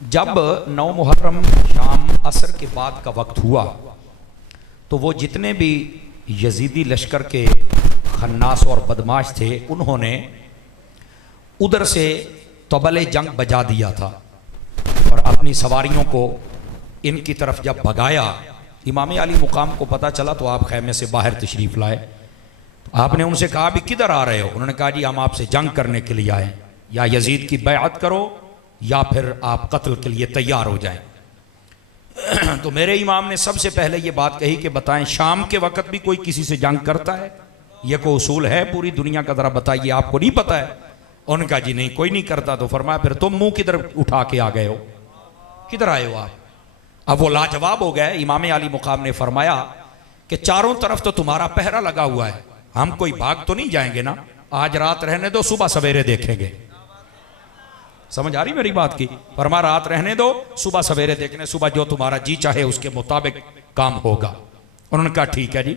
जब 9 मुहर्रम शाम असर के बाद का वक्त हुआ तो वो जितने भी यजीदी लश्कर के खन्नास और बदमाश थे उन्होंने उधर से तबले जंग बजा दिया था और अपनी सवारियों को इनकी तरफ जब भगाया, इमाम अली मुकाम को पता चला तो आप खैमे से बाहर तशरीफ़ लाए। तो आपने उनसे कहा भी किधर आ रहे हो? उन्होंने कहा जी हम आपसे जंग करने के लिए आए, या यजीद की बैअत करो या फिर आप कत्ल के लिए तैयार हो जाएं। तो मेरे इमाम ने सबसे पहले ये बात कही कि बताएं शाम के वक्त भी कोई किसी से जंग करता है? ये कोई उसूल है पूरी दुनिया का? ज़रा बताइए, आपको नहीं पता है? उन्होंने कहा जी नहीं कोई नहीं करता। तो फरमाया फिर तुम मुंह किधर उठा के आ गए हो, किधर आए हो आप? अब वो लाजवाब हो गए। इमाम अली मुकाम ने फरमाया कि चारों तरफ तो तुम्हारा पहरा लगा हुआ है, हम कोई भाग तो नहीं जाएंगे ना, आज रात रहने दो, सुबह सवेरे देखेंगे। समझ आ रही मेरी बात की? फरमा रात रहने दो, सुबह सवेरे देखने, सुबह जो तुम्हारा जी चाहे उसके मुताबिक काम होगा। उन्होंने कहा ठीक है जी।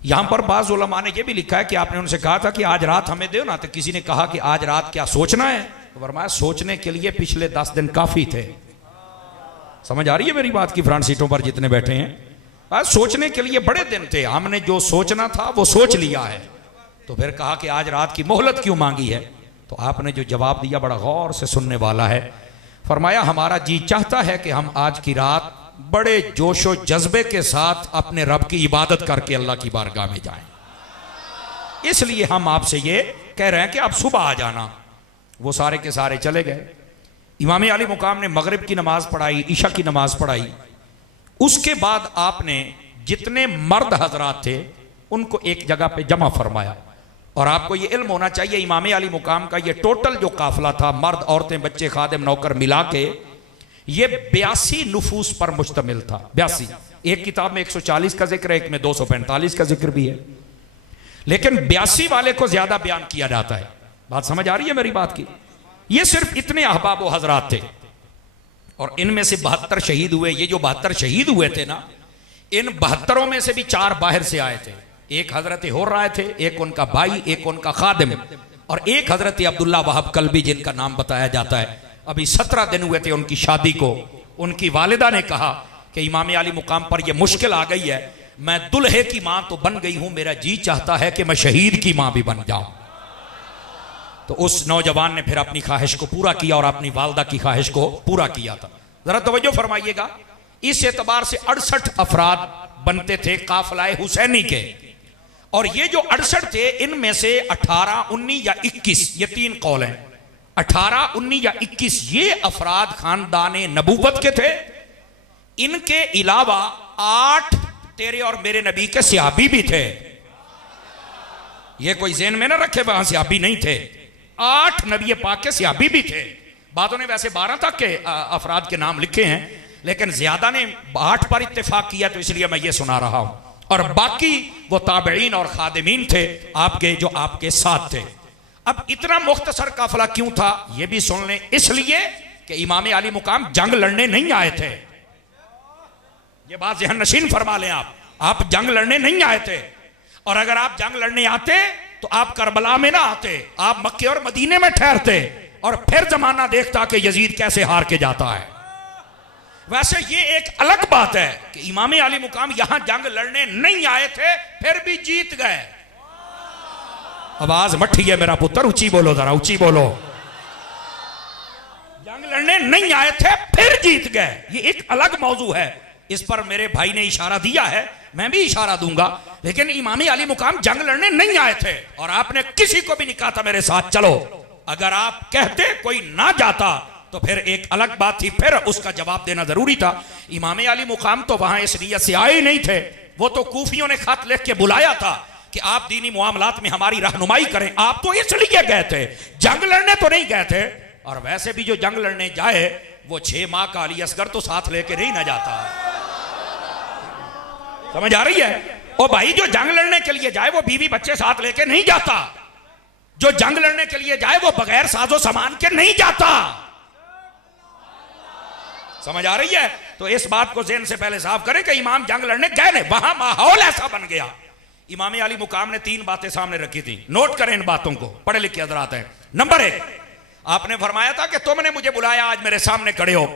यहां पर बाज़ उलमा ने यह भी लिखा है कि आपने उनसे कहा था कि आज रात हमें दो ना, तो किसी ने कहा कि आज रात क्या सोचना है? तो फरमाया सोचने के लिए पिछले 10 दिन काफी थे। समझ आ रही है मेरी बात की? फ्रंट सीटों पर जितने बैठे हैं, आज सोचने के लिए बड़े दिन थे, हमने जो सोचना था वो सोच लिया है। तो फिर कहा कि आज रात की मोहलत क्यों मांगी है? तो आपने जो जवाब दिया बड़ा गौर से सुनने वाला है। फरमाया हमारा जी चाहता है कि हम आज की रात बड़े जोशो जज्बे के साथ अपने रब की इबादत करके अल्लाह की बारगाह में जाएं, इसलिए हम आपसे ये कह रहे हैं कि आप सुबह आ जाना। वो सारे के सारे चले गए। इमाम अली मुकाम ने मगरिब की नमाज पढ़ाई, इशा की नमाज पढ़ाई। उसके बाद आपने जितने मर्द हजरात थे उनको एक जगह पे जमा फरमाया। और आपको ये इल्म होना चाहिए इमाम अली मुकाम का ये टोटल जो काफिला था, मर्द औरतें बच्चे खादिम नौकर मिला के, ये 82 नुफूस पर मुश्तमिल था। 82। एक किताब में 140 का जिक्र है, एक में 245 का जिक्र भी है, लेकिन 82 वाले को ज्यादा बयान किया जाता है। बात समझ आ रही है मेरी बात की? ये सिर्फ इतने अहबाब व हजरात थे और इनमें से 72 शहीद हुए। ये जो 72 शहीद हुए थे ना, इन 72 में से भी 4 बाहर से आए थे। एक हजरत हो रहे थे, एक उनका भाई, एक उनका खादिम, और एक हजरत अब्दुल्ला वहाब कल्बी जिनका नाम बताया जाता है। अभी 17 दिन हुए थे उनकी शादी को। उनकी वालिदा ने कहा कि इमाम अली मुकाम पर यह मुश्किल आ गई है, मैं दुल्हे की मां तो बन गई हूं, मेरा जी चाहता है कि मैं शहीद की मां भी बन जाऊं। तो उस नौजवान ने फिर अपनी ख्वाहिश को पूरा किया और अपनी वालदा की ख्वाहिश को पूरा किया था। जरा तवज्जो फरमाइएगा, इस एतबार से 68 अफराद बनते थे काफिलाए हुसैनी के, और ये जो 68 थे इनमें से 18, 19 या 21, ये 3 कौल हैं, 18, 19 या 21 ये अफराद खानदान नबूवत के थे। इनके अलावा 8 तेरे और मेरे नबी के सहाबी भी थे। ये कोई ज़हन में ना रखे वहां सहाबी नहीं थे, 8 नबी पाक के सहाबी भी थे। बातों ने वैसे 12 तक के अफराद के नाम लिखे हैं, लेकिन ज्यादा ने 8 पर इत्तेफाक किया, तो इसलिए मैं ये सुना रहा हूं। और बाकी वो ताबईन और खादिमीन थे आपके, जो आपके साथ थे। अब इतना मुख्तसर काफिला क्यों था ये भी सुन लें, इसलिए कि इमाम अली मुकाम जंग लड़ने नहीं आए थे। ये बात ज़हन नशीन फरमा लें आप जंग लड़ने नहीं आए थे। और अगर आप जंग लड़ने आते तो आप करबला में ना आते, आप मक्के और मदीने में ठहरते और फिर जमाना देखता कि यजीद कैसे हार के जाता है। वैसे ये एक अलग बात है कि इमाम अली मुकाम यहां जंग लड़ने नहीं आए थे, फिर भी जीत गए। आवाज मठी है मेरा पुत्र, ऊंची बोलो, जरा ऊंची बोलो। जंग लड़ने नहीं आए थे फिर जीत गए, ये एक अलग मौजू है। इस पर मेरे भाई ने इशारा दिया है, मैं भी इशारा दूंगा। लेकिन इमाम अली मुकाम जंग लड़ने नहीं आए थे और आपने किसी को भी नहीं कहा था मेरे साथ चलो। अगर आप कहते कोई ना जाता तो फिर एक अलग बात थी, फिर उसका जवाब देना जरूरी था। इमाम अली मुकाम तो वहां इस नीयत से आए ही नहीं थे। वो तो कूफियों ने खत लिख के बुलाया था कि आप दीनी मामलात में हमारी रहनुमाई करें। आप तो इसलिए गए थे, जंग लड़ने तो नहीं गए थे। और वैसे भी जो जंग लड़ने जाए वो 6 माह का अली असगर तो साथ लेके नहीं ना जाता। समझ आ रही है? ओ भाई, जो जंग लड़ने के लिए जाए वो बीवी बच्चे साथ लेके नहीं जाता। जो जंग लड़ने के लिए जाए वो बगैर साजो सामान के नहीं जाता। समझ आ रही है? तो इस बात को ज़हन से पहले साफ करें कि इमाम जंग लड़ने गए नहीं, वहां माहौल ऐसा बन गया। इमाम अली मुकाम ने 3 बातें सामने रखी थी, नोट करें इन बातों को, पढ़े लिखे हजरात हैं। नंबर 1, आपने फरमाया था कि तुमने मुझे बुलाया, आज मेरे सामने खड़े हो,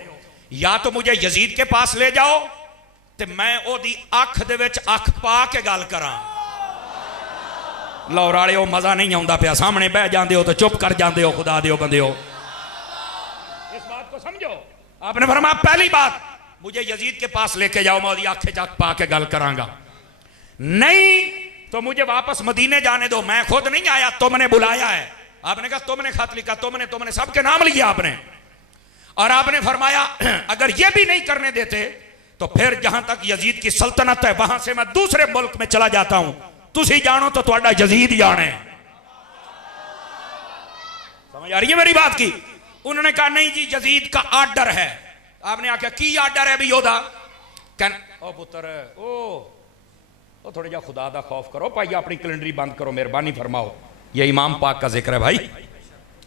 या तो मुझे यजीद के पास ले जाओ ते मैं ओदी अख दे विच अख पा के गल करा। लौराले हो मजा नहीं आउंदा पिया, सामने बह जाते हो तो चुप कर जाते हो। खुदा दियो बंदे हो, इस बात को समझो। आपने फरमाया पहली बात मुझे यजीद के पास लेके जाओ, मैं ओदी अख च अख पा के गल करांगा, नहीं तो मुझे वापस मदीने जाने दो, मैं खुद नहीं आया, तुमने बुलाया है। आपने कहा तुमने खत लिखा, तुमने सबके नाम लिया आपने। और आपने फरमाया अगर ये भी नहीं करने देते तो फिर जहां तक यजीद की सल्तनत है वहां से मैं दूसरे मुल्क में चला जाता हूं, तुसी जानो तो ਤੁਹਾਡਾ यजीद जाने। समझ आ रही है मेरी बात की? उन्होंने कहा नहीं जी यजीद का आर्डर है। आपने आख्या की आर्डर है भी योदा? ओ पुत्र ओ थोड़ा जा खुदा दा खौफ करो भाई, अपनी कैलेंडरी बंद करो, मेहरबानी फरमाओ, ये इमाम पाक का जिक्र है भाई।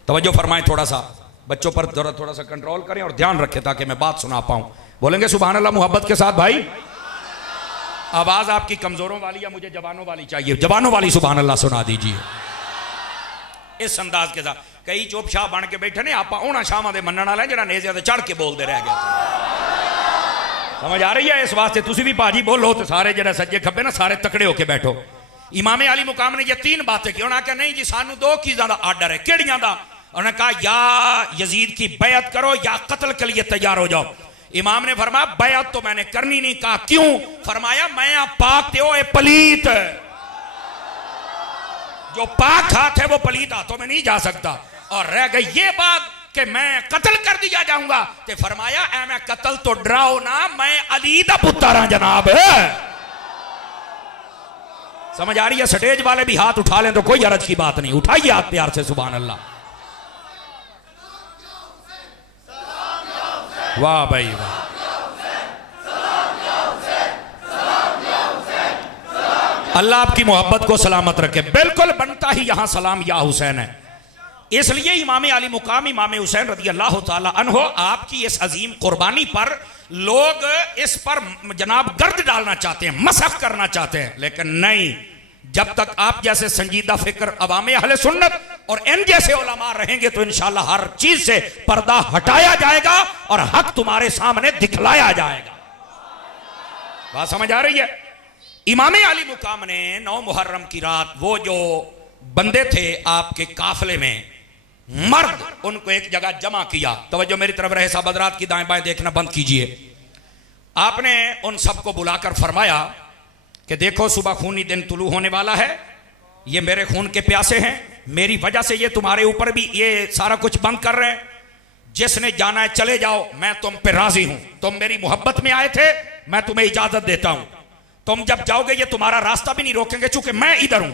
तवज्जो फरमाएं, थोड़ा सा बच्चों पर थोड़ा सा कंट्रोल करें और ध्यान रखें ताकि मैं बात सुना पाऊं। बोलेंगे सुभान अल्लाह मोहब्बत के साथ भाई? आवाज आपकी कमजोरों वाली या मुझे जवानों वाली चाहिए? जवानों वाली सुभान अल्लाह सुना दीजिए इस अंदाज के साथ। कई चुप शाह बन के बैठे ने, आप उन्होंने शाह दे मनण वाले जरा नेज़े ते चढ़ के बोलते रह गए। समझ आ रही है? इस वास्ते तुसी भी भाजी बोलो तो सारे जरा सज्जे खब्बे ना सारे तकड़े होके बैठो। इमाम अली मुकाम ने ये तीन बातें की। उन्होंने कहा नहीं जी सानू दो चीज़ों का आर्डर है। केड़ियां दा? उन्होंने कहा या यजीद की बैयत करो या कत्ल के लिए तैयार हो जाओ। इमाम ने फरमाया बैयत तो मैंने करनी नहीं। कहा क्यों? फरमाया मैं पाक थे हो पलीत, जो पाक हाथ है वो पलीत हाथों में नहीं जा सकता। और रह गई ये बात कि मैं कत्ल कर दिया जाऊंगा, तो फरमाया ऐ मैं कत्ल तो डराओ ना, मैं अली दा पुत्र हां जनाब। समझ आ रही है? स्टेज वाले भी हाथ उठा लें तो कोई हरज की बात नहीं, उठाइए हाथ प्यार से सुभान अल्लाह। वाह भाई वाह, अल्लाह आपकी मोहब्बत को सलामत रखे। बिल्कुल बनता ही यहां सलाम या हुसैन है। इसलिए इमाम अली मुकाम इमाम हुसैन रज़ी अल्लाह ताला अन्हो आपकी इस अजीम कुर्बानी पर लोग इस पर जनाब गर्द डालना चाहते हैं, मसख करना चाहते हैं, लेकिन नहीं, जब तक आप जैसे संजीदा फिक्र अवामे अहले सुन्नत और इन जैसे उलमा रहेंगे तो इंशाअल्लाह हर चीज से पर्दा हटाया जाएगा और हक तुम्हारे सामने दिखलाया जाएगा। बात समझ आ रही है? इमाम अली मुकाम ने 9 मुहर्रम की रात वो जो बंदे थे आपके काफले में मर्द, उनको एक जगह जमा किया। तवज्जो मेरी तरफ रहे, साहब हज़रात की दाएं बाएं देखना बंद कीजिए। आपने उन सबको बुलाकर फरमाया कि देखो सुबह खूनी दिन तुलू होने वाला है, ये मेरे खून के प्यासे हैं, मेरी वजह से ये तुम्हारे ऊपर भी ये सारा कुछ बंद कर रहे हैं। जिसने जाना है चले जाओ, मैं तुम पे राजी हूं। तुम मेरी मोहब्बत में आए थे, मैं तुम्हें इजाजत देता हूं। तुम जब जाओगे ये तुम्हारा रास्ता भी नहीं रोकेंगे, चूंकि मैं इधर हूं।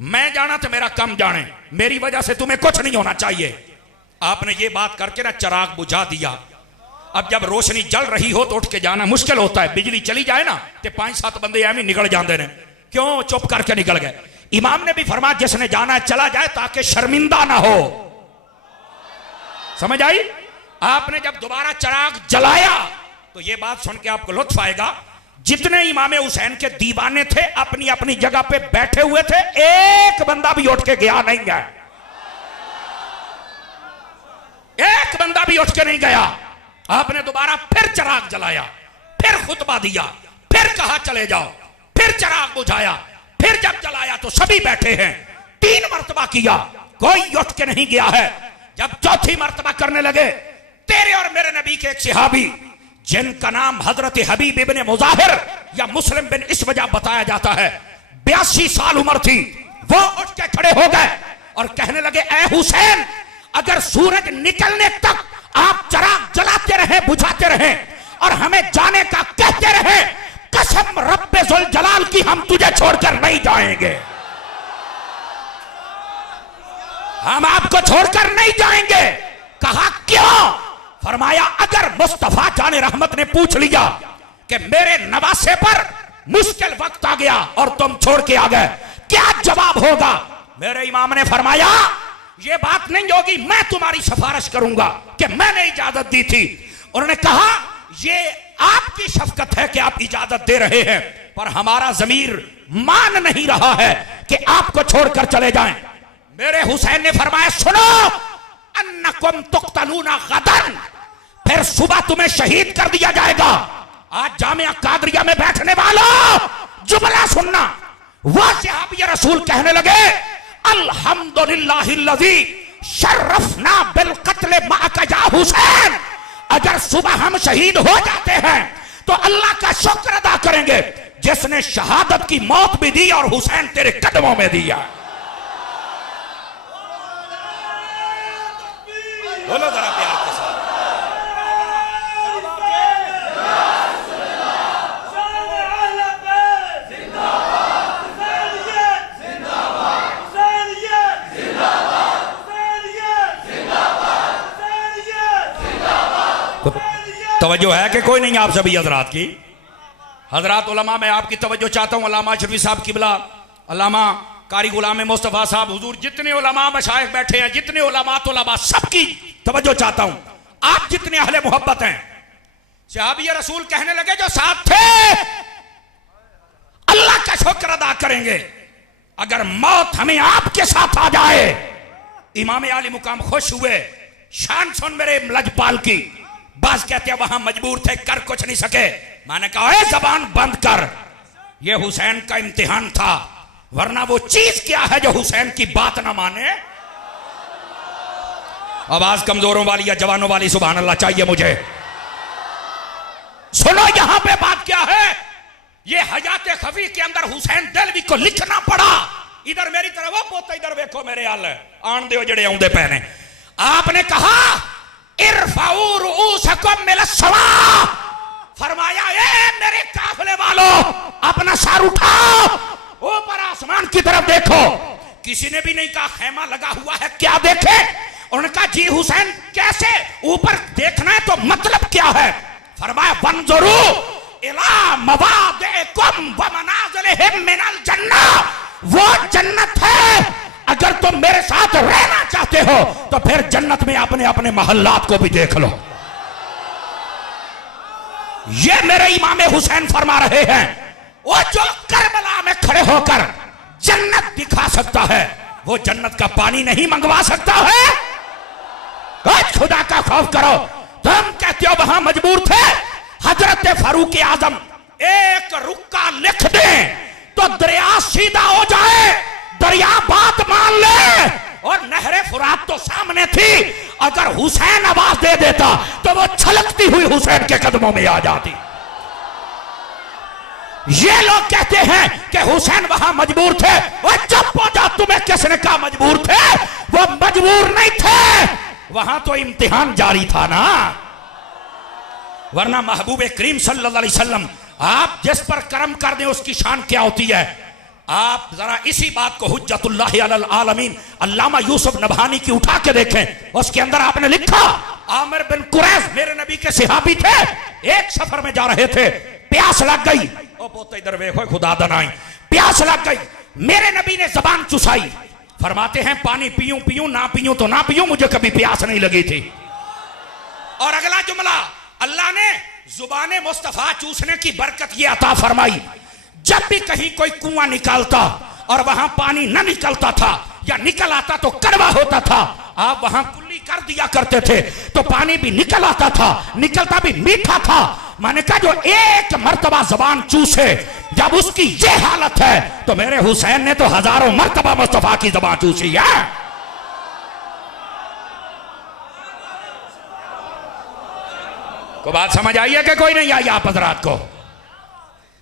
मैं जाना तो मेरा कम जाने, मेरी वजह से तुम्हें कुछ नहीं होना चाहिए। आपने ये बात करके ना चिराग बुझा दिया। अब जब रोशनी जल रही हो तो उठ के जाना मुश्किल होता है। बिजली चली जाए ना तो 5-7 बंदे एवं निकल जाते हैं, क्यों? चुप करके निकल गए। इमाम ने भी फरमाया जिसने जाना है चला जाए ताकि शर्मिंदा ना हो। समझ आई? आपने जब दोबारा चिराग जलाया तो यह बात सुन के आपको लुत्फ आएगा, जितने इमाम हुसैन के दीवाने थे अपनी अपनी जगह पे बैठे हुए थे, एक बंदा भी उठ के गया नहीं है। एक बंदा भी उठ के नहीं गया। आपने दोबारा फिर चिराग जलाया, फिर खुतबा दिया, फिर कहा चले जाओ, फिर चिराग बुझाया, फिर जब जलाया तो सभी बैठे हैं। 3 मरतबा किया, कोई उठ के नहीं गया है। जब चौथी मरतबा करने लगे, तेरे और मेरे नबी के एक सहाबी जिनका नाम हजरत हबीब इब्ने मुजाहिर या मुस्लिम बिन इस वजह बताया जाता है, 82 साल उम्र थी, वो उठ के खड़े हो गए और कहने लगे ऐ हुसैन, अगर सूरज निकलने तक आप चिराग जलाते रहे, बुझाते रहे और हमें जाने का कहते रहे, कसम रब्बे जुल जलाल की हम तुझे छोड़कर नहीं जाएंगे। हम आपको छोड़कर नहीं जाएंगे। कहा क्यों? फरमाया अगर मुस्तफा जाने रहमत ने पूछ लिया कि मेरे नवासे पर मुश्किल वक्त आ गया और तुम छोड़ के आ गए, क्या जवाब होगा? मेरे इमाम ने फरमाया यह बात नहीं होगी, मैं तुम्हारी सिफारिश करूंगा कि मैंने इजाजत दी थी। उन्होंने कहा यह आपकी शफकत है कि आप इजाजत दे रहे हैं, पर हमारा जमीर मान नहीं रहा है कि आपको छोड़कर चले जाएं। मेरे हुसैन ने फरमाया सुनो, अन्नकुम तुक्तलूना गदन, फिर सुबह तुम्हें शहीद कर दिया जाएगा। आज जामिया कादरिया में बैठने वालों जुमला सुनना। वह सहाबी रसूल कहने लगे अल्हम्दुलिल्लाहिल्लज़ी शर्रफना बिल क़त्ल माअका या हुसैन, अगर सुबह हम शहीद हो जाते हैं तो अल्लाह का शुक्र अदा करेंगे जिसने शहादत की मौत भी दी और हुसैन तेरे कदमों में दिया। बोलो जरा प्यार के साथ। तवज्जो है कि कोई नहीं आप सभी हजरात की? हजरात उलमा, मैं आपकी तवज्जो चाहता हूँ। अल्लामा शफी साहब किबला, अल्लामा कारी गुलाम मुस्तफ़ा साहब, हुजूर जितने उलमा मशाइख बैठे हैं, जितने उलमा तोलबा, सबकी तवज्जो चाहता हूँ। आप जितने अहले मोहब्बत हैं, सहाबी रसूल कहने लगे जो साथ थे अल्लाह का शुक्र अदा करेंगे अगर मौत हमें आपके साथ आ जाए। इमाम आली मुकाम खुश हुए। शान सुन मेरे लजपाल की। बास कहते हैं वहां मजबूर थे, कर कुछ नहीं सके। मैंने कहा जबान बंद कर, यह हुसैन का इम्तिहान था, वरना वो चीज क्या है जो हुसैन की बात ना माने। आवाज कमजोरों वाली या जवानों वाली सुभान अल्लाह चाहिए मुझे। सुनो यहां पे बात क्या है। ये हयात खफी के अंदर हुसैन दिलवी को लिखना पड़ा। इधर मेरी तरफ वो पोता, इधर देखो मेरे हाल आन दो जड़े आउंदे पहने। आपने कहा इरफाऊ रुऊसकुम मिनस्समा, फरमाया ए मेरे काफिले वालों अपना सर उठाओ, ऊपर आसमान की तरफ देखो। किसी ने भी नहीं कहा खेमा लगा हुआ है क्या देखे। उनका जी हुसैन कैसे ऊपर देखना है तो मतलब क्या है। फरमाया वंजुरू इला मवादिकुम व मनाजिलिहिम मिनल जन्नह, वो जन्नत है। अगर तुम मेरे साथ रहना चाहते हो तो फिर जन्नत में अपने अपने महल्लात को भी देख लो। ये मेरे इमाम हुसैन फरमा रहे हैं। वो जो करबला में खड़े होकर जन्नत दिखा सकता है वो जन्नत का पानी नहीं मंगवा सकता है। आज खुदा का खौफ करो। तुम कहते हो वहां मजबूर थे। हजरत फारूक आजम एक रुक्का लिख दें तो दरिया सीधा हो जाए, दरिया बात मान ले। और नहरे फुरात तो सामने थी, अगर हुसैन आवाज दे देता तो वो छलकती हुई हुसैन के कदमों में आ जाती। ये लोग कहते हैं कि हुसैन वहां मजबूर थे। वो चुप हो जा, तुम्हें किसने कहा मजबूर थे। वो मजबूर नहीं थे, वहां तो इम्तिहान जारी था ना। वरना महबूब करीम सल्लल्लाहु अलैहि वसल्लम आप जिस पर करम कर दें उसकी शान क्या होती है। आप जरा इसी बात को हुज्जतुल्लाह अलल आलमीन अल्लामा यूसुफ नबहानी की उठा के देखें। उसके अंदर आपने लिखा आमिर बिन कुरैश मेरे नबी के सहाबी थे। एक सफर में जा रहे थे, प्यास लग गई। ओ पोते इधर देखो खुदा दनाई, प्यास लग गई। मेरे नबी ने जबान चुसाई। फरमाते हैं पानी पीऊं पीऊं ना पीऊं तो ना पीऊं, मुझे कभी प्यास नहीं लगी थी। और अगला जुमला, अल्लाह ने जुबाने मुस्तफा चूसने की बरकत ये अता फरमाई। जब भी कहीं कोई कुआं निकालता और वहां पानी न निकलता था या निकल आता तो कड़वा होता था, आप वहां कुल्ली कर दिया करते थे तो पानी भी निकल आता था, निकलता भी मीठा था। मैंने कहा जो एक मर्तबा जबान चूसे जब उसकी ये हालत है तो मेरे हुसैन ने तो हजारों मर्तबा मुस्तफा की जबान चूसी है। को बात समझ आई है कि कोई नहीं आई आप हजरात को?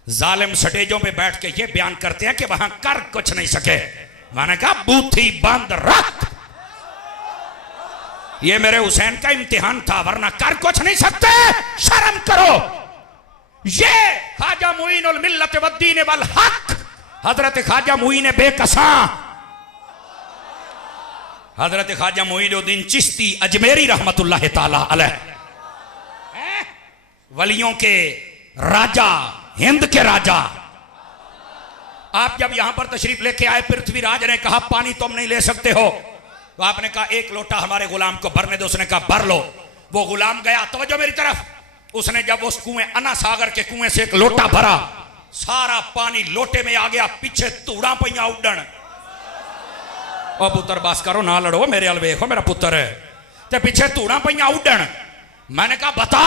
जालिम स्टेजों पे बैठ के ये बयान करते हैं कि वहां कर कुछ नहीं सके। मैंने कहा बूथी बंद रख, ये मेरे हुसैन का इम्तिहान था, वरना कर कुछ नहीं सकते। शर्म करो। ये ख्वाजा मुईनुल मिल्लत वद्दीन वल हक हजरत ख्वाजा मुईन बेकसा, हजरत ख्वाजा मुईनुद्दीन चिश्ती अजमेरी रहमतुल्लाह ताला अलैह, वलियों के राजा, हिंद के राजा। आप जब यहां पर तशरीफ लेके आए, पृथ्वीराज ने कहा पानी तुम नहीं ले सकते हो, तो आपने कहा एक लोटा हमारे गुलाम को भरने दो। उसने कहा भर लो। वो गुलाम गया, तवज्जो मेरी तरफ, उसने जब उस कुएं अन्ना सागर के कुएं से एक लोटा भरा, सारा पानी लोटे में आ गया, पीछे तूड़ा पैया उड़न। ओ पुत्र बस करो ना लड़ो, मेरे अल वेखो मेरा पुत्र है। ते पीछे धूड़ा पईया उड़न। मैंने कहा बता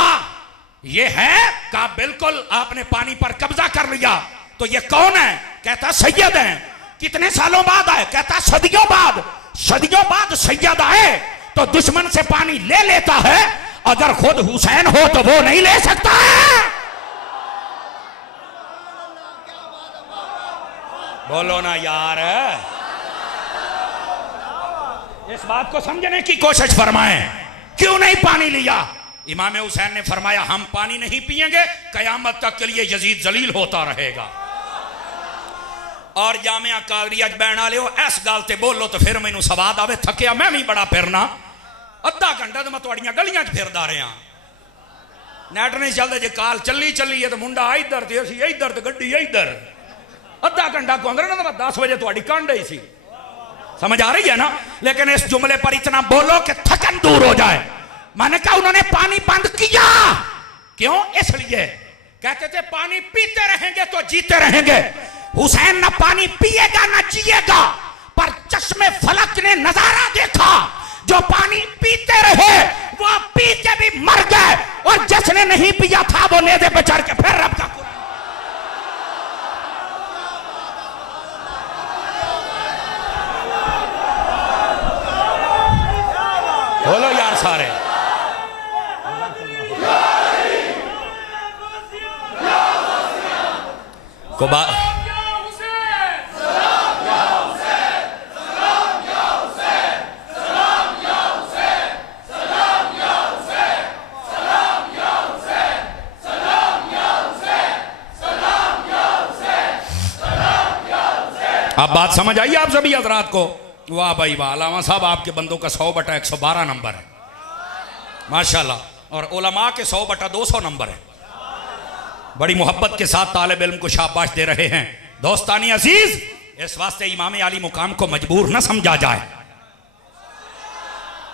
ये है? कहा बिल्कुल, आपने पानी पर कब्जा कर लिया। तो ये कौन है? कहता सैयद है। कितने सालों बाद आए? कहता सदियों बाद। सदियों बाद सैयद आए तो दुश्मन से पानी ले लेता है, अगर खुद हुसैन हो तो वो नहीं ले सकता है। बोलो ना यार, इस बात को समझने की कोशिश फरमाएं, क्यों नहीं पानी लिया? इमाम हुसैन ने फरमाया हम पानी नहीं पिएंगे, कयामत तक के लिए यजीद जलील होता रहेगा। और जामिया कादरिया बैन वाले हो इस गल ते बोलो तो फिर मैनू सवाद आवे, थकिया मैं भी बड़ा फिरना। अद्धा घंटा तो मैं तुहाड़ियां गलियां च फिरदा रहा, नैट नहीं चलते जे काल चली चली है तो मुंडा इधर ते असी इधर ते गड्डी इधर। अद्धा घंटा कहते ना तो मैं 10 बजे तुहाड़ी कांड ही सी। समझ आ रही है ना? लेकिन इस जुमले पर इतना बोलो कि थकन दूर हो जाए। मैंने कहा उन्होंने पानी बंद किया क्यों? इसलिए कहते थे पानी पीते रहेंगे तो जीते रहेंगे। हुसैन ना पानी पिएगा ना जिएगा, पर चश्मे फलक ने नजारा देखा, जो पानी पीते रहे वो पी के भी मर गए, और जिसने नहीं पिया था वो नेज़े पे चढ़ के फिर रब का बोलो यार सारे। को अब बात समझ आई आप सभी हजरात को? वाह भाई वाह, अलामा साहब आपके बंदों का 100/112 नंबर है माशाल्लाह, और उलमा के 100/200 नंबर है। बड़ी मोहब्बत के साथ तालिब इल्म को शाबाश दे रहे हैं। दोस्तानी अजीज, इस वास्ते इमाम आली मुकाम को मजबूर न समझा जाए।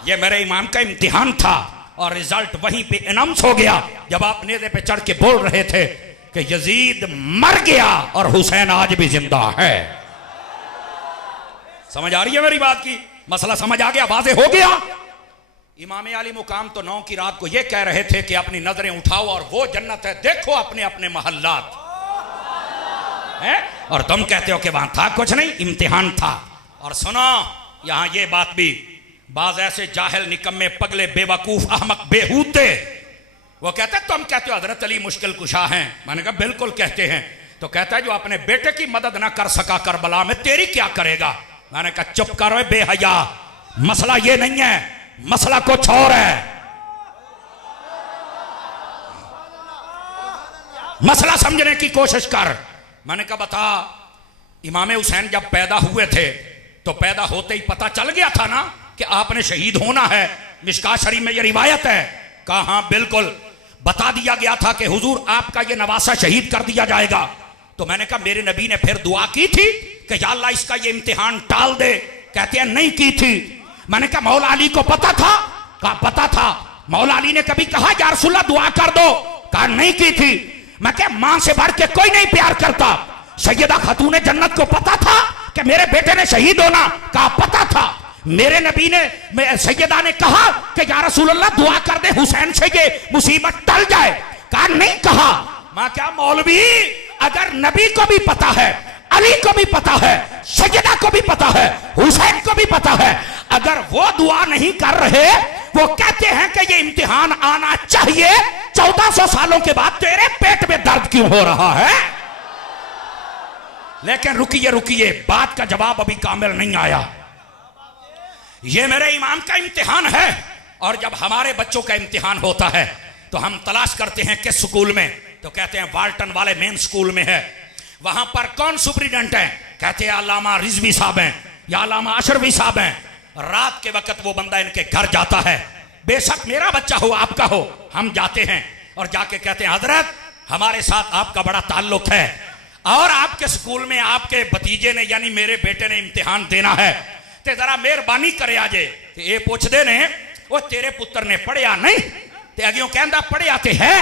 ये मेरे इमाम का इम्तिहान था और रिजल्ट वहीं पे अनाउंस हो गया जब आप नेज़े पे चढ़ के बोल रहे थे कि यजीद मर गया और हुसैन आज भी जिंदा है। समझ आ रही है मेरी बात की? मसला समझ आ गया, वाज़े हो गया। इमाम आली मुकाम तो 9 की रात को यह कह रहे थे कि अपनी नजरें उठाओ और वो जन्नत है, देखो अपने अपने महल्लात है, और तुम कहते हो कि वहां था कुछ नहीं, इम्तिहान था। और सुनो यहां ये बात भी, बाज ऐसे जाहिल निकम्मे पगले बेवकूफ अहमक बेहूते वो कहते तुम कहते हो हजरत अली मुश्किल कुशा हैं। मैंने कहा बिल्कुल कहते हैं। तो कहता है जो अपने बेटे की मदद ना कर सका करबला में, तेरी क्या करेगा? मैंने कहा चुप करो बेहया, मसला ये नहीं है, मसला कुछ और है। मसला समझने की कोशिश कर। मैंने कहा बता, इमाम हुसैन जब पैदा हुए थे तो पैदा होते ही पता चल गया था ना कि आपने शहीद होना है? मिशकात शरीफ में यह रिवायत है। कहा हाँ बिल्कुल, बता दिया गया था कि हुजूर आपका ये नवासा शहीद कर दिया जाएगा। तो मैंने कहा मेरे नबी ने फिर दुआ की थी कि या अल्लाह इसका ये इम्तिहान टाल दे? कहते हैं नहीं की थी। मैंने कहा मौला अली को पता था? कहा पता था। मौला अली ने कभी कहा या रसूलल्लाह दुआ कर दो? कहा नहीं की थी। मैं क्या मां से बढ़ के कोई नहीं प्यार करता। सैयदा खातून जन्नत को पता था कि मेरे बेटे ने शहीद होना? कहा पता था। मेरे नबी ने सैयदा ने कहा कि या रसूलल्लाह दुआ कर दे हुसैन से ये मुसीबत टल जाए? कहा नहीं कहा। मैं क्या मौलवी, अगर नबी को भी पता है, अली को भी पता है, सैयदा को भी पता है, हुसैन को भी पता है, अगर वो दुआ नहीं कर रहे, वो कहते हैं कि ये इम्तिहान आना चाहिए, 1400 सालों के बाद तेरे पेट में दर्द क्यों हो रहा है? लेकिन रुकिए रुकिए, बात का जवाब अभी कामिल नहीं आया। ये मेरे इमाम का इम्तिहान है, और जब हमारे बच्चों का इम्तिहान होता है तो हम तलाश करते हैं किस स्कूल में? तो कहते हैं वाल्टन वाले मेन स्कूल में है। वहां पर कौन सुप्रीडेंट है? कहते हैं अल्लामा रिजवी साहब हैं या अल्लामा अशरफी साहब हैं। रात के वक्त वो बंदा इनके घर जाता है, बेशक मेरा बच्चा हो आपका हो, हम जाते हैं और जाके कहते हैं हजरत हमारे साथ आपका बड़ा ताल्लुक है और आपके स्कूल में आपके भतीजे ने यानी मेरे बेटे ने इम्तिहान देना है, ते जरा मेहरबानी करे आजे। ते ये पूछते ने वो तेरे पुत्र ने पढ़िया नहीं? ते अगियों कहता पढ़िया ते है,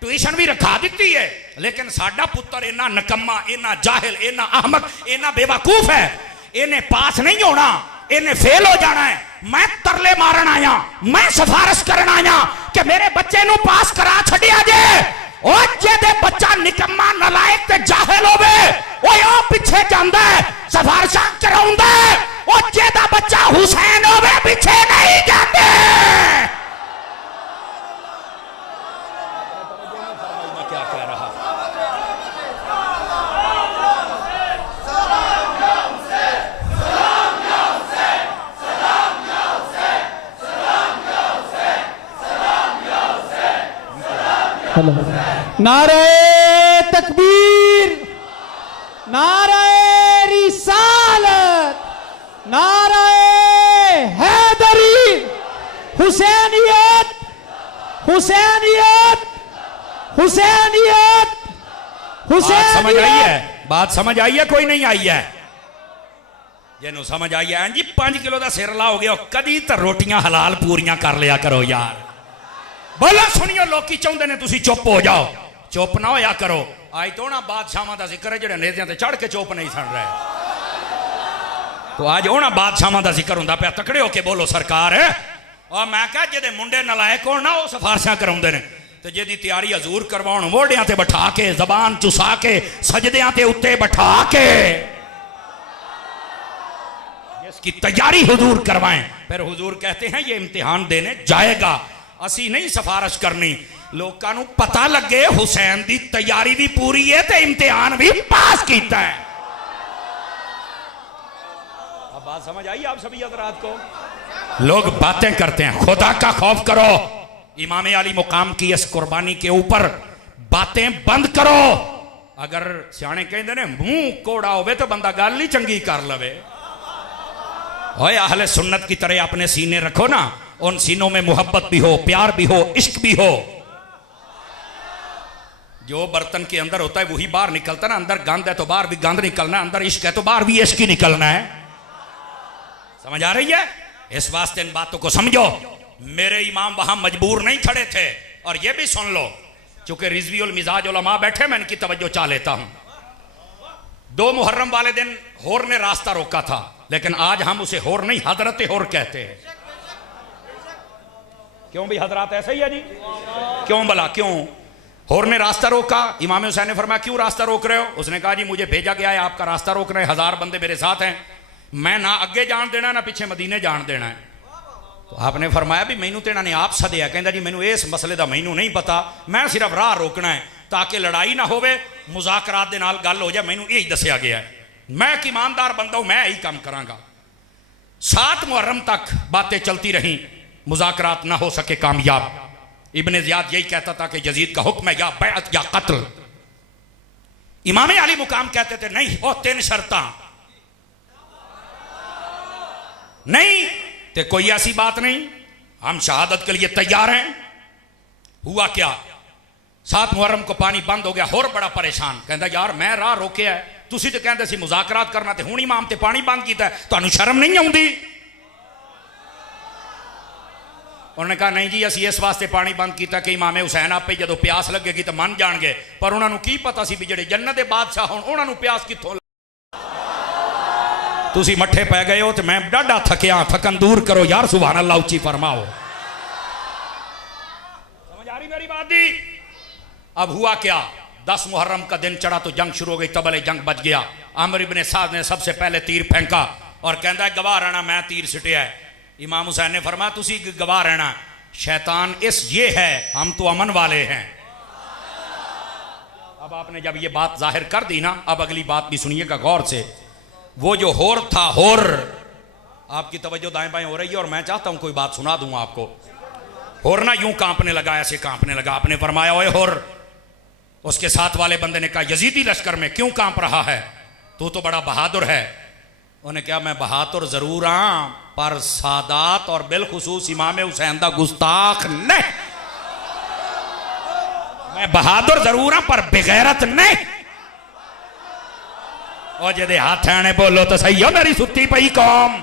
ट्यूशन भी रखा दी है, लेकिन साडा पुत्र इन्ना नकम्मा, इन्ना जाहिल, इन्ना अहमक, इन्ना बेवकूफ है, इन्हें पास नहीं होना, इन्हें फेल हो जाना है। मैं तरले मारन आया, मैं सिफारिश करन आया कि मेरे बच्चे नु पास करा छड़िया जे। ओ जेदे बच्चा निकम्मा नलायक ते जाहिल होवे ओए ओ पीछे जांदा है सिफारिशां कराउंदा है। ओ जेदा बच्चा हुसैन होवे पीछे नहीं जांदे। क्या कह रहा नारे तकबीर, नारे रिसालत, नारे हैदरी, हुसैनियत, हुसैनियत, हुसैनियत, बात समझ आई हुसैनियत। है? बात समझ आई है? कोई नहीं आई है? जिन्हों समझ आई है जी 5 किलो का सिर ला हो गया, कदी तो रोटियां हलाल पूरियां कर लिया करो यार। बोलो सुनियो, लोग चाहते ने तुसी चुप हो जाओ, चुप ना होया करो। आज तो ना बादशाहां का जिक्र है जेडे नेज़ियां ते चढ़ के चुप नहीं सुन रहे। तो आज होना बादशाहां का जिक्र होंदा पिया, तकड़े होके बोलो सरकार है। और मैं कहा जेदे मुंडे नलायक हो ना वो सिफारिशां कराउंदे ने, ते जेदी तैयारी हजूर करवाउण मोढ़ियां ते बैठा के, जबान चुसा के, सजदियां ते उत्ते बैठा के इसकी तैयारी हुजूर करवाएं। फिर हुजूर कहते हैं ये इम्तिहान देने जाएगा। असी नहीं सिफारिश करनी, लोगों को पता लगे हुसैन की तैयारी भी पूरी है तो इम्तिहान भी पास किया है। अब बात समझ आई आप सभी हज़रात को? लोग बातें करते हैं, खुदा का खौफ करो। इमाम अली मुकाम की इस कुर्बानी के ऊपर बातें बंद करो। अगर सियाने कहते ने मुंह कोड़ा होवे तो बंदा गल ही चंगी कर लवे। ओए अहले सुन्नत की तरह अपने सीने रखो ना, उन सीनों में मोहब्बत भी हो, प्यार भी हो, इश्क भी हो। जो बर्तन के अंदर होता है वही बाहर निकलता है ना। अंदर गंद है तो बाहर भी गंद निकलना है, अंदर इश्क है तो बाहर भी इश्क ही निकलना है। समझ आ रही है? इस वास्ते इन बातों को समझो। मेरे इमाम वहां मजबूर नहीं खड़े थे। और ये भी सुन लो, चूंकि रिजवी उल मिजाज उलमा बैठे, मैं इनकी तवज्जो चाह लेता हूं। 2 मुहर्रम वाले दिन होर ने रास्ता रोका था, लेकिन आज हम उसे होर नहीं हजरत होर कहते हैं। क्यों भी हजरात ऐसे ही है जी? क्यों भला क्यों? होर ने रास्ता रोका, इमाम हुसैन ने फरमाया क्यों रास्ता रोक रहे हो? उसने कहा जी मुझे भेजा गया है आपका रास्ता रोक रहे हैं, 1000 बंदे मेरे साथ हैं, मैं ना अगे जान देना ना पीछे मदीने जान देना है। तो आपने फरमाया भी मैनू तो इन्होंने आप सदया, कहता जी मैनू इस मसले का मैनू नहीं पता, मैं सिर्फ राह रोकना है ताकि लड़ाई ना होवे, मुज़ाकरात दे नाल गल हो जाए, मैनू यही दसिया गया है, मैं एक ईमानदार बंदा हूं, मैं यही काम करांगा। 7 मुहर्रम तक बातें चलती रहीं, मुज़ाकरात ना हो सके कामयाब। इब्ने ज़ियाद यही कहता था कि यजीद का हुक्म है या बैअत या कत्ल। इमाम अली मुकाम कहते थे नहीं, ओ 3 शर्तां नहीं तो कोई ऐसी बात नहीं, हम शहादत के लिए तैयार हैं। हुआ क्या, 7 मुहर्रम को पानी बंद हो गया। होर बड़ा परेशान, कहता यार मैं राह रोके है, तुसी तो कहते सी मुज़ाकरात करना, तो हुण इमाम ते पानी बंद किया, तुहानू शर्म नहीं आउंदी? उन्होंने कहा नहीं जी असी इस वास्ते पानी बंद किया कि इमाम हुसैन आपे जो प्यास लगेगी तो मन जाएंगे, पर उन्होंने की पता सी भी जेडे जन्नत के बादशाह होण उन्होंने प्यास कित्थों। तुसी मठे पै गए हो तो मैं डाढा थकिया, थकन दूर करो यार, सुभान अल्लाह उच्ची फरमाओ। समझ आ रही मेरी बात दी? अब हुआ क्या, 10 मुहर्रम का दिन चढ़ा तो जंग शुरू हो गई, तबले जंग बच गया। आमिर इब्ने साद ने सबसे पहले तीर फेंका और कहता गवाह रहना मैं तीर सिटिया है। इमाम हुसैन ने फरमाया तुसी गवाह रहना, शैतान इस ये है, हम तो अमन वाले हैं। अब आपने जब ये बात जाहिर कर दी ना, अब अगली बात भी सुनिएगा गौर से। वो जो होर था, होर, आपकी तवज्जो दाएं बाएं हो रही है और मैं चाहता हूं कोई बात सुना दूं आपको। होर ना यूं कांपने लगा, ऐसे कांपने लगा। आपने फरमाया ओए होर, उसके साथ वाले बंदे ने कहा यजीदी लश्कर में क्यों कांप रहा है, तू तो बड़ा बहादुर है। उन्हें कहा मैं बहादुर जरूर हाँ, पर सादात और बिलखुसूस इमाम हुसैन दा गुस्ताख नहीं। मैं बहादुर जरूर हाँ पर बेगैरत नहीं। और जेदे हाथ आने बोलो तो सही हो मेरी सुती पई कौम।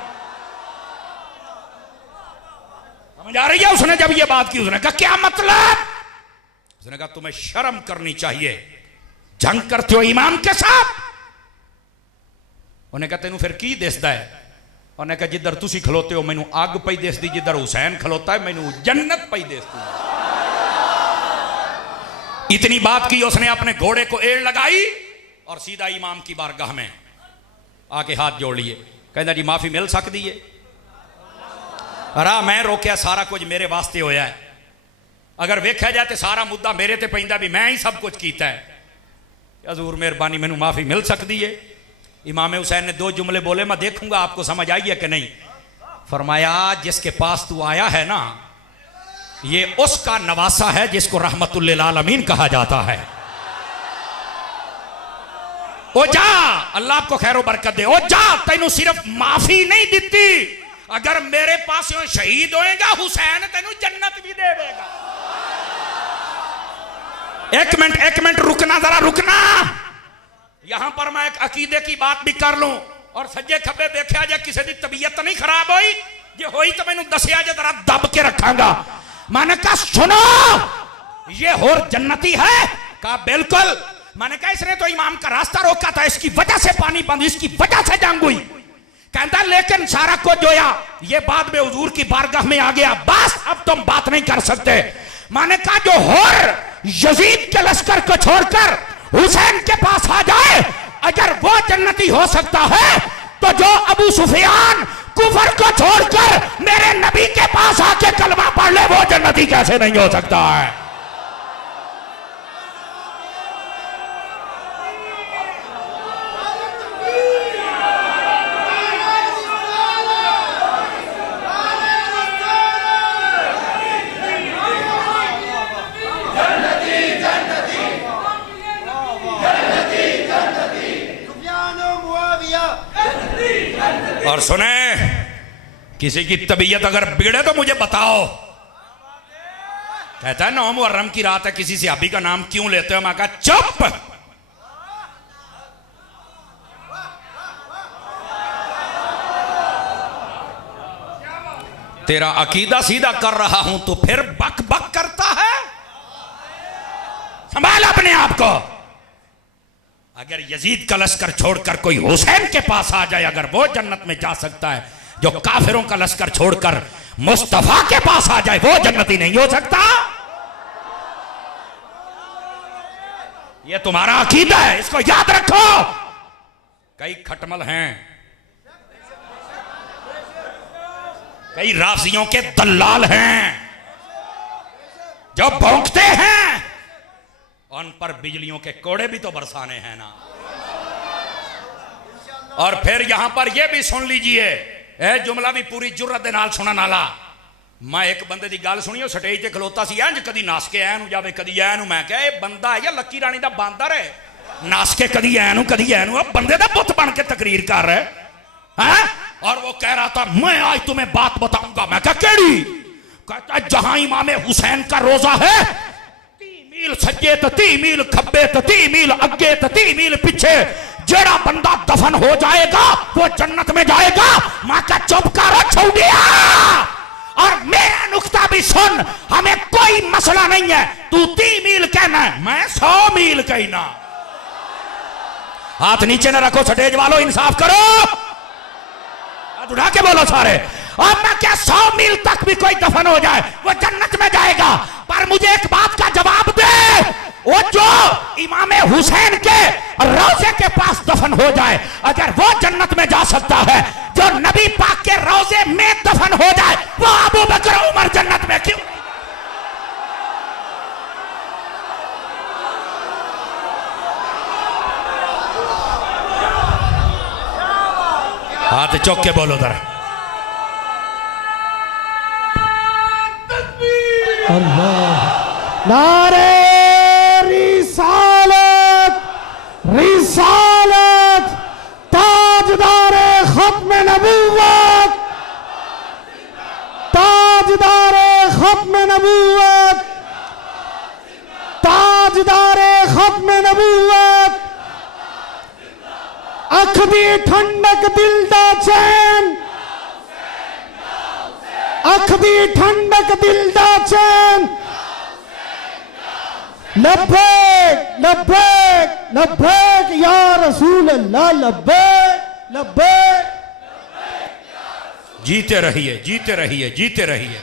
समझ आ रही है? उसने जब ये बात की उसने कहा क्या मतलब? उसने कहा तुम्हें शर्म करनी चाहिए, जंग करते हो इमाम के साथ। उन्हें कहा तेनू फिर की दिसदा है? उन्हें कहा जिधर तुसी खलोते हो मैनू अग पई दिसदी, जिधर हुसैन खलोता है मैनू जन्नत पई दिसदी। इतनी बात की उसने अपने घोड़े को एड़ लगाई और सीधा इमाम की बारगाह में आके हाथ जोड़ लिए। कहता जी माफी मिल सकती है? राह मैं रोकया, सारा कुछ मेरे वास्ते होया है। अगर वेख्या जाए तो सारा मुद्दा मेरे ते पैंदा भी मैं ही सब कुछ किया है। हजूर मेहरबानी मैनू माफी मिल सकती है? इमाम हुसैन ने 2 जुमले बोले, मैं देखूंगा आपको समझ आई है कि नहीं। फरमाया जिसके पास तू आया है ना, ये उसका नवासा है जिसको रहमतुल लिल आलमीन कहा जाता है। ओ जा, अल्लाह आपको खैर बरकत दे। ओ जा, तेनू सिर्फ माफी नहीं दिती, अगर मेरे पास शहीद होएगा हुसैन तेनू जन्नत भी देगा। एक मिनट रुकना, जरा रुकना। यहां पर मैं एक अकीदे की बात भी कर लूं और सज्जे खब्बे देखा जाए किसी की तबीयत नहीं खराब हुई, जे होई तो मैनू दसिया जे जरा दब के रखांगा। मैंने कहा सुनो ये होर जन्नती है? कहा बिल्कुल। मैंने कहा इसने तो इमाम का रास्ता रोका था, इसकी वजह से पानी बंद, इसकी वजह से जंग हुई। कहता लेकिन सारा कुछ जोया, ये बाद में हुजूर की बारगाह में आ गया, बस अब तुम बात नहीं कर सकते। मैंने कहा जो होर यजीद के लश्कर को छोड़कर हुसैन के पास आ जाए, अगर वो जन्नती हो सकता है तो जो अबू सुफियान कुफर को छोड़कर मेरे नबी के पास आके कलमा पढ़ ले, वो जन्नती कैसे नहीं हो सकता है? और सुने, किसी की तबीयत अगर बिगड़े तो मुझे बताओ। कहता है 9 मुहर्रम की रात है, किसी सहाबी का नाम क्यों लेते हो? मैं कहा चुप। तेरा अकीदा सीधा कर रहा हूं तो फिर बक बक करता है। संभाल अपने आप को। अगर यजीद का लश्कर छोड़कर कोई हुसैन के पास आ जाए, अगर वो जन्नत में जा सकता है, जो काफिरों का लश्कर छोड़कर मुस्तफा के पास आ जाए वो जन्नती नहीं हो सकता। ये तुम्हारा अकीदा है, इसको याद रखो। कई खटमल हैं, कई राफियों के दलाल हैं जो भौंकते हैं, उन पर बिजलियों के कोड़े भी तो बरसाने हैं ना। और फिर यहां पर यह भी सुन लीजिए, ए जुमला भी पूरी जुर्रत दे नाल सुनन वाला। मैं एक बंदे की गल सुनी, स्टेज ते खलोता सी, इंज कदी नस के ऐ नूं जावे कदी ऐ नूं। मैं कहा ये बंदा है या लक्की रानी दा बांदर है? नस के कदी ऐ नूं कदी ऐ नूं, बंदे दा पुत बन के तकरीर कर रहे हैं। और वो कह रहा था मैं आज तुम्हें बात बताऊंगा। मैं कहा केड़ी? कहता जहां इमाम हुसैन का रोजा है, 30 मील सज्जे तो 30 मील खब्बे तो 30 मील अगे तो 30 मील पीछे, जेड़ा बंदा दफन हो जाएगा वो जन्नत में जाएगा। मैं कहा चुप कर छौड़िया, और मेरा नुक्ता भी सुन, हमें कोई मसला नहीं है, तू 30 मील कहना है, मैं 100 मील कहना। हाथ नीचे न रखो स्टेज वालों, इंसाफ करो, उठा के बोलो सारे। और मैं क्या 100 मील तक भी कोई दफन हो जाए वो जन्नत में जाएगा। पर मुझे एक बात का जवाब दे, वो जो इमाम हुसैन के रोजे के पास दफन हो जाए, अगर वो जन्नत में जा सकता है, जो नबी पाक के रोजे में दफन हो जाए वो अबू बकर उमर जन्नत में क्यों? हाथ चौक के बोलो जरा। अल्लाह नारे रिसालत, रिसालत, ताजदारे खत्म नबूवत, ताजदारे खत्म नबूवत, ताजदारे खत्म नबूवत। अख दी ठंडक दिल दा चैन, अख दी ठंडक दिल दा चैन। लब्बैक लब्बैक लब्बैक या रसूल अल्लाह, लब्बैक लब्बैक जीते रहिए, जीते रहिए, जीते रहिए।